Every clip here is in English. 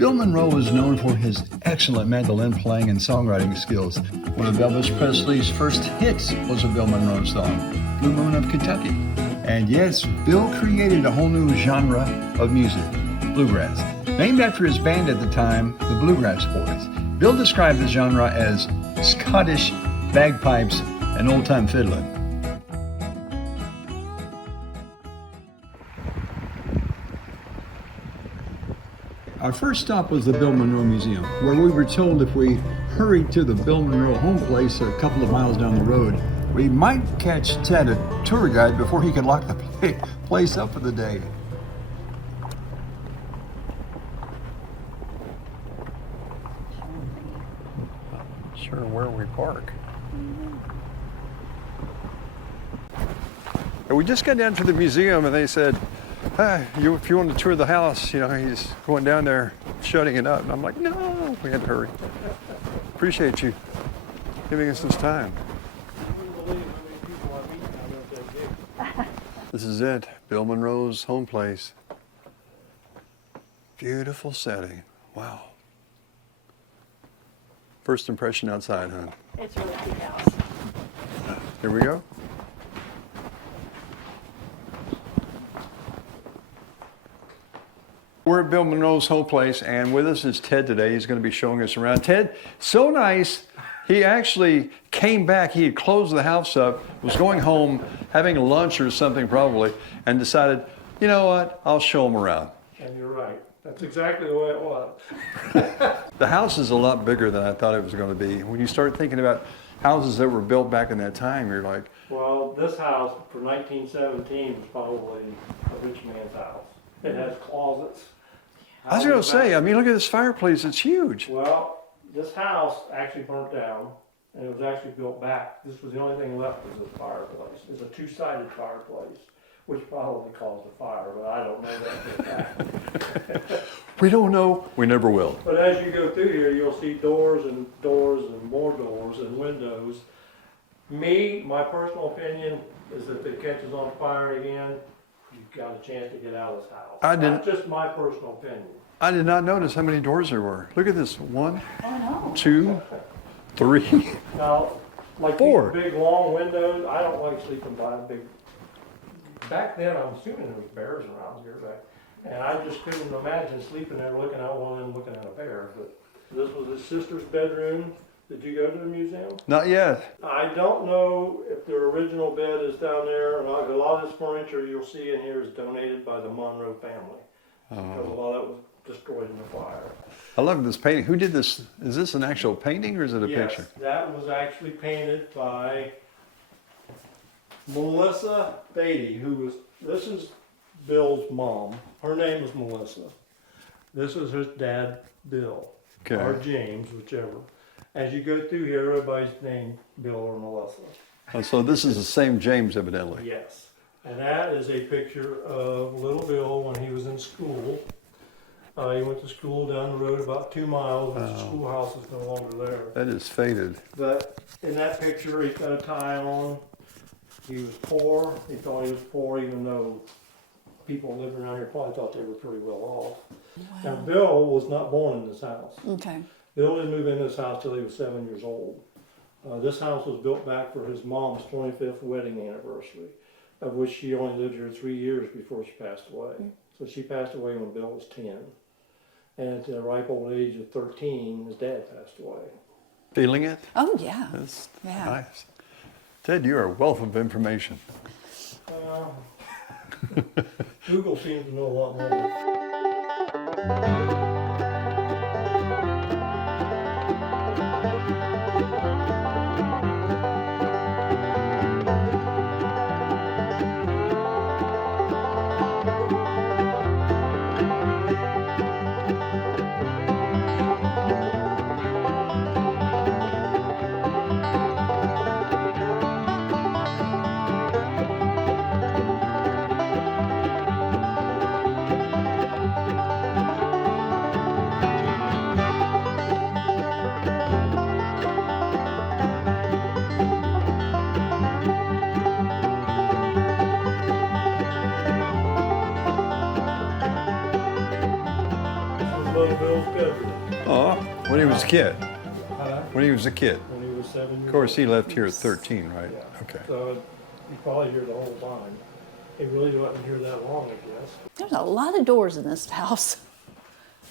Bill Monroe is known for his excellent mandolin playing and songwriting skills. One of Elvis Presley's first hits was a Bill Monroe song, Blue Moon of Kentucky. And yes, Bill created a whole new genre of music, bluegrass. Named after his band at the time, the Bluegrass Boys. Bill described the genre as Scottish bagpipes and old-time fiddling. Our first stop was the Bill Monroe Museum, where we were told if we hurried to the Bill Monroe home place a couple of miles down the road, we might catch Ted, a tour guide, before he could lock the place up for the day. Not sure where we park. And we just got down to the museum and they said, if you want to tour the house, he's going down there, shutting it up. And I'm like, no, we had to hurry. Appreciate you giving us this time. This is it, Bill Monroe's home place. Beautiful setting, wow. First impression outside, huh? It's a really cute house. Here we go. We're at Bill Monroe's home place, and with us is Ted today. He's going to be showing us around. Ted, so nice. He actually came back. He had closed the house up, was going home, having lunch or something probably, and decided, you know what, I'll show him around. And you're right. That's exactly the way it was. The house is a lot bigger than I thought it was going to be. When you start thinking about houses that were built back in that time, you're like... Well, this house for 1917 was probably a rich man's house. It has closets. I was going to say, I mean, look at this fireplace. It's huge. Well, this house actually burnt down, and it was actually built back. This was the only thing left was this fireplace. It's a two-sided fireplace, which probably caused a fire, but I don't know that for a fact. We don't know. We never will. But as you go through here, you'll see doors and more doors and windows. My personal opinion is that if it catches on fire again, you've got a chance to get out of this house. That's just my personal opinion. I did not notice how many doors there were. Look at this. 1, Oh, no. 2, 3. Now, like 4. these big long windows, I don't like sleeping by a big. Back then, I'm assuming there was bears around here, and I just couldn't imagine sleeping there looking out one of them looking at a bear. But this was his sister's bedroom. Did you go to the museum? Not yet. I don't know if their original bed is down there. A lot of this furniture you'll see in here is donated by the Monroe family. Because a lot of it was destroyed in the fire. I love this painting. Who did this? Is this an actual painting or is it a picture? Yes, that was actually painted by Melissa Beatty, this is Bill's mom. Her name is Melissa. This is his dad, Bill, or James, whichever. As you go through here, everybody's named Bill or Melissa. Oh, so this is the same James, evidently. Yes. And that is a picture of little Bill when he was in school. He went to school down the road about 2 miles, but the schoolhouse is no longer there. That is faded. But in that picture, he's got a tie on. He was poor. He thought he was poor, even though people living around here probably thought they were pretty well off. Wow. Now, Bill was not born in this house. Okay. Bill didn't move into this house till he was 7 years old. This house was built back for his mom's 25th wedding anniversary, of which she only lived here 3 years before she passed away. So she passed away when Bill was 10. And at the ripe old age of 13, his dad passed away. Feeling it? Oh, yeah. That's Yeah. nice. Ted, you're a wealth of information. Google seems to know a lot more. little Bill's bedroom. Oh, when he was a kid. Huh? When he was a kid. When he was 7 years Of course, he old. left here at 13, right? Yeah. Okay. So he probably here the whole time. He really wasn't here that long, I guess. There's a lot of doors in this house.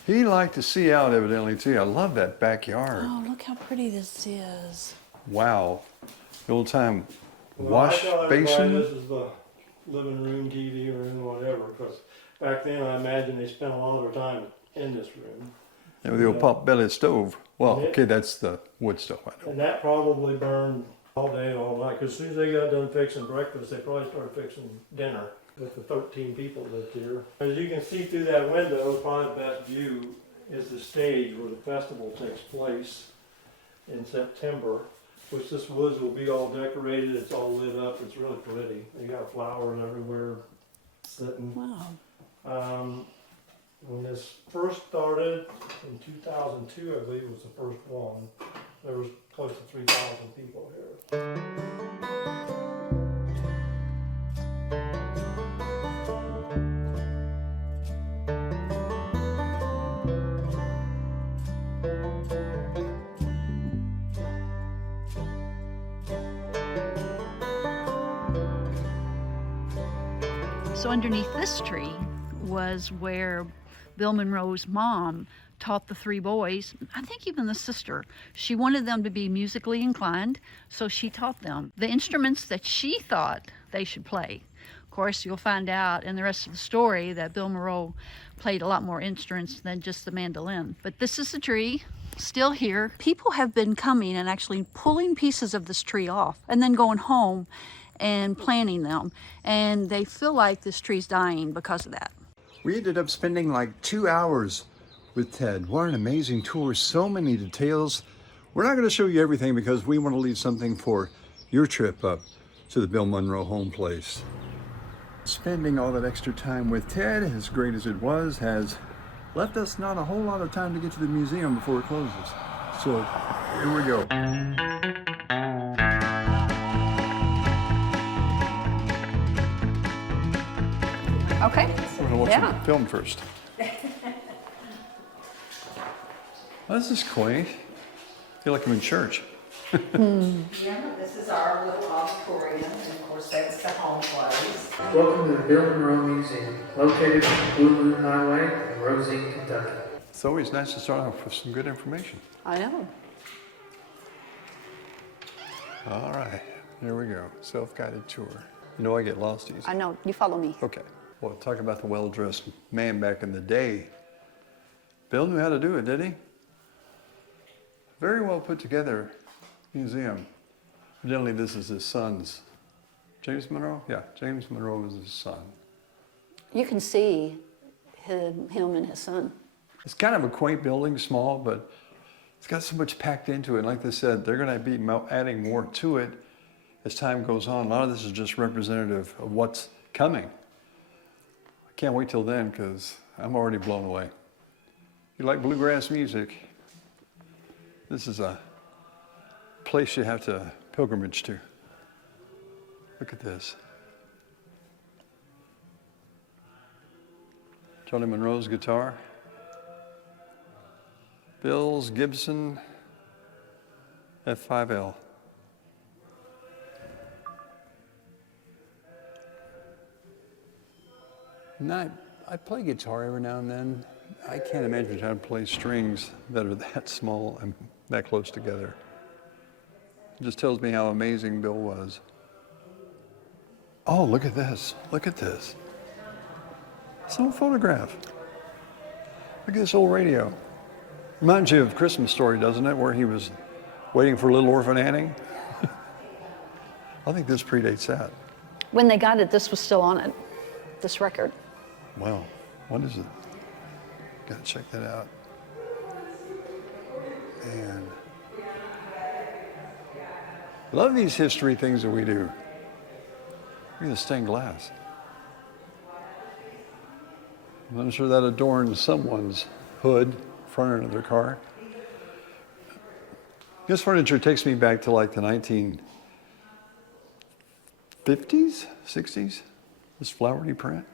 He liked to see out, evidently, too. I love that backyard. Oh, look how pretty this is. Wow. The old time Well, wash I tell everybody basin. this is the living room, TV room, whatever, because back then I imagine they spent a lot of their time in this room. And with the old pot belly stove. Well, Yeah. okay, that's the wood stove, I know. And that probably burned all day, all night, because as soon as they got done fixing breakfast, they probably started fixing dinner with the 13 people that lived here. As you can see through that window, probably the best view is the stage where the festival takes place in September, which this woods will be all decorated, it's all lit up, it's really pretty. They got flowers everywhere sitting. Wow. When this first started in 2002, I believe was the first one, there was close to 3,000 people here. So underneath this tree was where Bill Monroe's mom taught the three boys, I think even the sister. She wanted them to be musically inclined, so she taught them the instruments that she thought they should play. Of course, you'll find out in the rest of the story that Bill Monroe played a lot more instruments than just the mandolin. But this is the tree, still here. People have been coming and actually pulling pieces of this tree off and then going home and planting them. And they feel like this tree's dying because of that. We ended up spending like 2 hours with Ted. What an amazing tour. So many details. We're not going to show you everything because we want to leave something for your trip up to the Bill Monroe home place. Spending all that extra time with Ted, as great as it was, has left us not a whole lot of time to get to the museum before it closes. So here we go. Okay. We're going to watch Yeah. the film first. Well, this is quaint. I feel like I'm in church. Yeah, this is our little auditorium, and of course that's the home place. Welcome to the Bill Monroe Museum, located on Blue Moon Highway in Rosine, Kentucky. It's always nice to start off with some good information. I know. All right, here we go. Self-guided tour. You know I get lost easy. I know. You follow me. Okay. Well, talk about the well-dressed man back in the day. Bill knew how to do it, did he? Very well put together museum. Evidently, this is his son's. James Monroe? Yeah, James Monroe was his son. You can see him and his son. It's kind of a quaint building, small, but it's got so much packed into it. Like they said, they're going to be adding more to it as time goes on. A lot of this is just representative of what's coming. I can't wait till then because I'm already blown away. You like bluegrass music? This is a place you have to pilgrimage to. Look at this. Charlie Monroe's guitar. Bill's Gibson F5L. And I play guitar every now and then. I can't imagine how to play strings that are that small and that close together. It just tells me how amazing Bill was. Oh, look at this. Look at this. It's an old photograph. Look at this old radio. Reminds you of Christmas Story, doesn't it? Where he was waiting for little orphan Annie. I think this predates that. When they got it, this was still on it, this record. Wow, what is it? Gotta check that out. And love these history things that we do. Look at the stained glass. I'm sure that adorns someone's hood, front end of their car. This furniture takes me back to like the 1950s, 60s, this flowery print.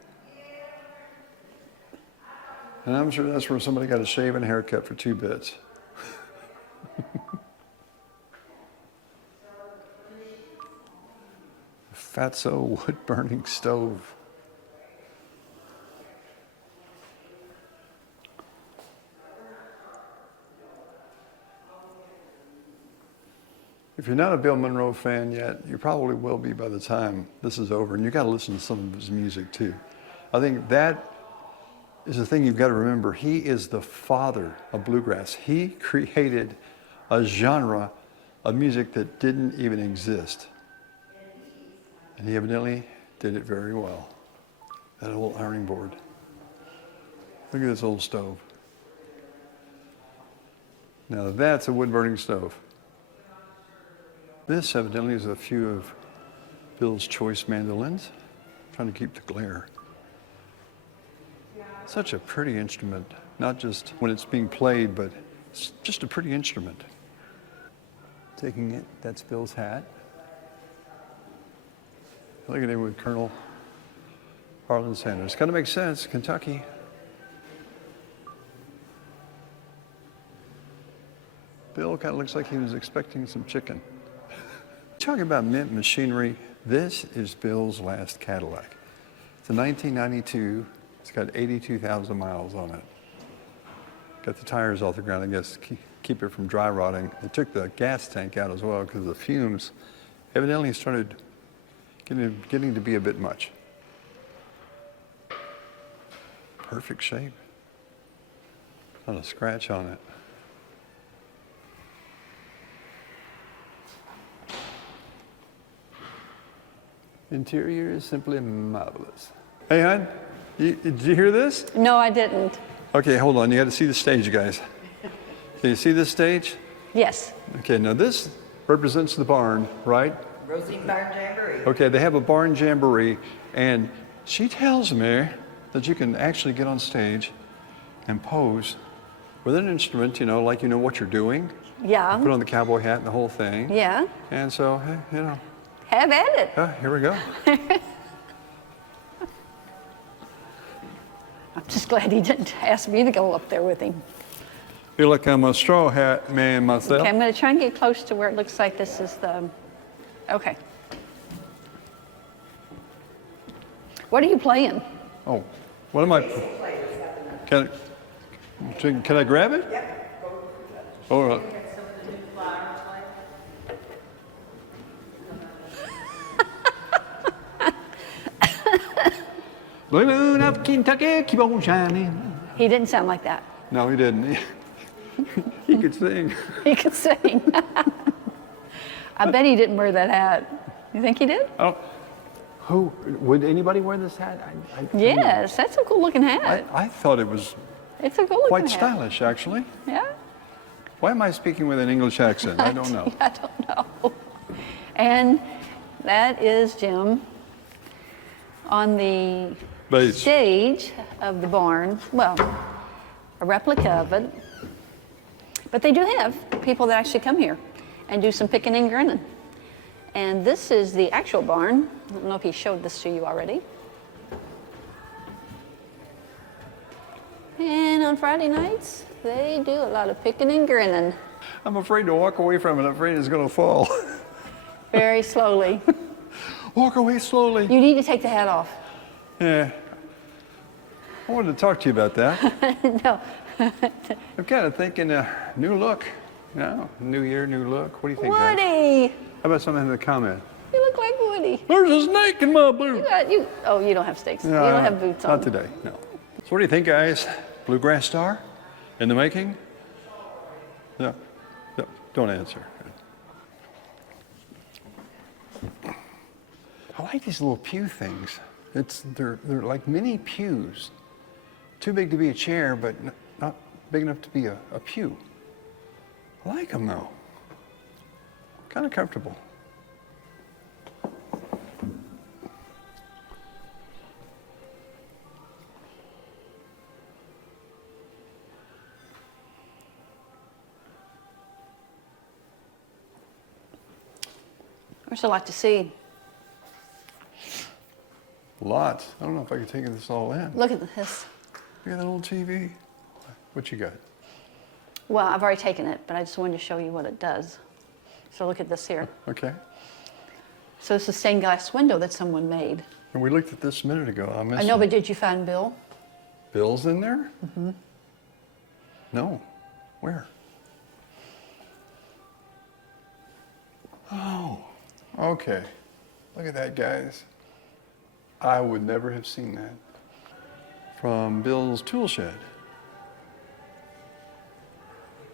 And I'm sure that's where somebody got a shave and a haircut for 2 bits. Fatso wood-burning stove. If you're not a Bill Monroe fan yet, you probably will be by the time this is over. And you got to listen to some of his music too. I think that is the thing you've got to remember. He is the father of bluegrass. He created a genre of music that didn't even exist. And he evidently did it very well. That old ironing board. Look at this old stove. Now that's a wood-burning stove. This evidently is a few of Bill's choice mandolins. I'm trying to keep the glare. Such a pretty instrument, not just when it's being played, but it's just a pretty instrument. Taking it, that's Bill's hat. Look at him with Colonel Harlan Sanders. Kind of makes sense, Kentucky. Bill kind of looks like he was expecting some chicken. Talking about mint machinery, this is Bill's last Cadillac. It's a 1992. It's got 82,000 miles on it. Got the tires off the ground, I guess, keep it from dry rotting. They took the gas tank out as well because the fumes evidently started getting to be a bit much. Perfect shape. Not a scratch on it. Interior is simply marvelous. Hey, hon, did you hear this? No, I didn't. Okay, hold on. You got to see the stage, guys. Can you see this stage? Yes. Okay, now this represents the barn, right? Rosine Barn Jamboree. Okay, they have a barn jamboree, and she tells me that you can actually get on stage and pose with an instrument, you know, like you know what you're doing. Yeah. Put on the cowboy hat and the whole thing. Yeah. And so, you know, Have at it. here we go. I'm just glad he didn't ask me to go up there with him. Feel like I'm a straw hat man myself. Okay, I'm going to try and get close to where it looks like this is the. Okay. What are you playing? Oh, what am I? Can I grab it? Yeah. All right. Blue moon of Kentucky, keep on shining. He didn't sound like that. No, he didn't. He could sing. He could sing. I bet he didn't wear that hat. You think he did? Oh, who would anybody wear this hat? Yes, that's a cool looking hat. I thought it was It's a cool looking quite hat. stylish, actually. Yeah. Why am I speaking with an English accent? I don't know. I don't know. And that is Jim on the Bass. stage of the barn. Well, a replica of it. But they do have people that actually come here and do some picking and grinning. And this is the actual barn. I don't know if he showed this to you already. And on Friday nights, they do a lot of picking and grinning. I'm afraid to walk away from it. I'm afraid it's going to fall. Very slowly. Walk away slowly. You need to take the hat off. Yeah. I wanted to talk to you about that. No. I'm kind of thinking a new look. No, new year, new look. What do you think, guys? Woody! How about something in the comment? You look like Woody. There's a snake in my boot. Oh, you don't have stakes. You don't have boots on. Not today, no. So what do you think, guys? Bluegrass star in the making? No, don't answer. I like these little pew things. They're like mini pews. Too big to be a chair, but not big enough to be a pew. I like them though. Kind of comfortable. There's a lot to see. Lots. I don't know if I could take this all in. Look at this. Look at that old TV. What you got? Well, I've already taken it, but I just wanted to show you what it does. So look at this here. Okay. So it's a stained glass window that someone made. And we looked at this a minute ago. I missed I know, it. but did you find Bill? Bill's in there? Mm-hmm. No. Where? Oh, okay. Look at that, guys. I would never have seen that. From Bill's tool shed.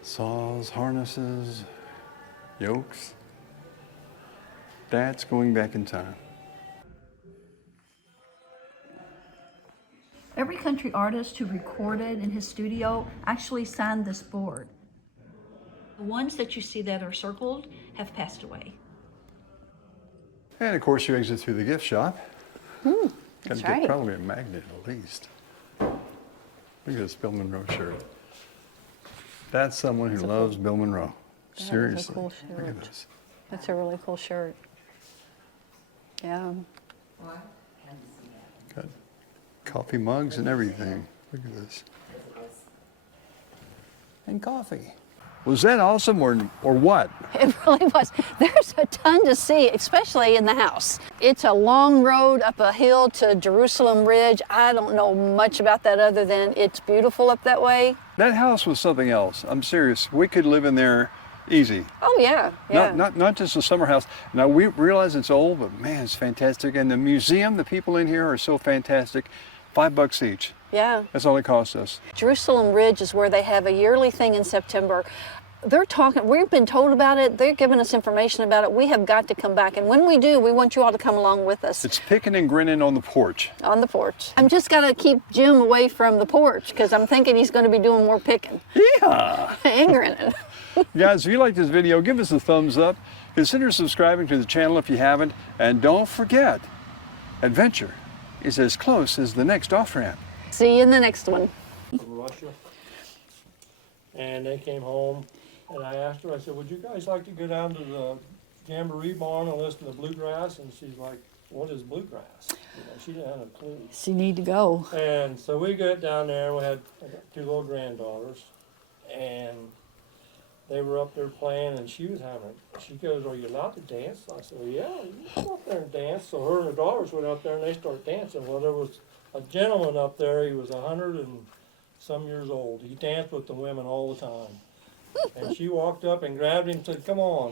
Saws, harnesses, yokes. That's going back in time. Every country artist who recorded in his studio actually signed this board. The ones that you see that are circled have passed away. And of course, you exit through the gift shop. That's Gotta right. get probably a magnet at least. Look at this Bill Monroe shirt. That's someone who loves Bill Monroe. That is a Seriously. cool Look at shirt. this. That's a really cool shirt. Yeah. Got coffee mugs and everything. Look at this. And coffee. Was that awesome or what? It really was. There's a ton to see, especially in the house. It's a long road up a hill to Jerusalem Ridge. I don't know much about that other than it's beautiful up that way. That house was something else. I'm serious. We could live in there easy. Oh yeah, yeah. Not just a summer house. Now we realize it's old, but man, it's fantastic. And the museum, the people in here are so fantastic. $5 each. Yeah. That's all it cost us. Jerusalem Ridge is where they have a yearly thing in September. They're talking, we've been told about it, they're giving us information about it. We have got to come back. And when we do, we want you all to come along with us It's picking and grinning on the porch. on the porch. I'm just got to keep Jim away from the porch because I'm thinking he's going to be doing more picking Yeah. and grinning. Guys, if you like this video, give us a thumbs up. Consider subscribing to the channel if you haven't. And don't forget, adventure is as close as the next off-ramp. See you in the next one. From Russia. And they came home, and I asked her, I said, would you guys like to go down to the Jamboree barn and listen to Bluegrass? And she's like, what is Bluegrass? You know, she didn't have a clue. So you need to go. And so we got down there, and I got 2 little granddaughters, and they were up there playing, and she goes, are you allowed to dance? I said, well, yeah, you can go up there and dance. So her and her daughters went up there, and they started dancing. Well, there was a gentleman up there, he was 100 and some years old. He danced with the women all the time. And she walked up and grabbed him and said, come on.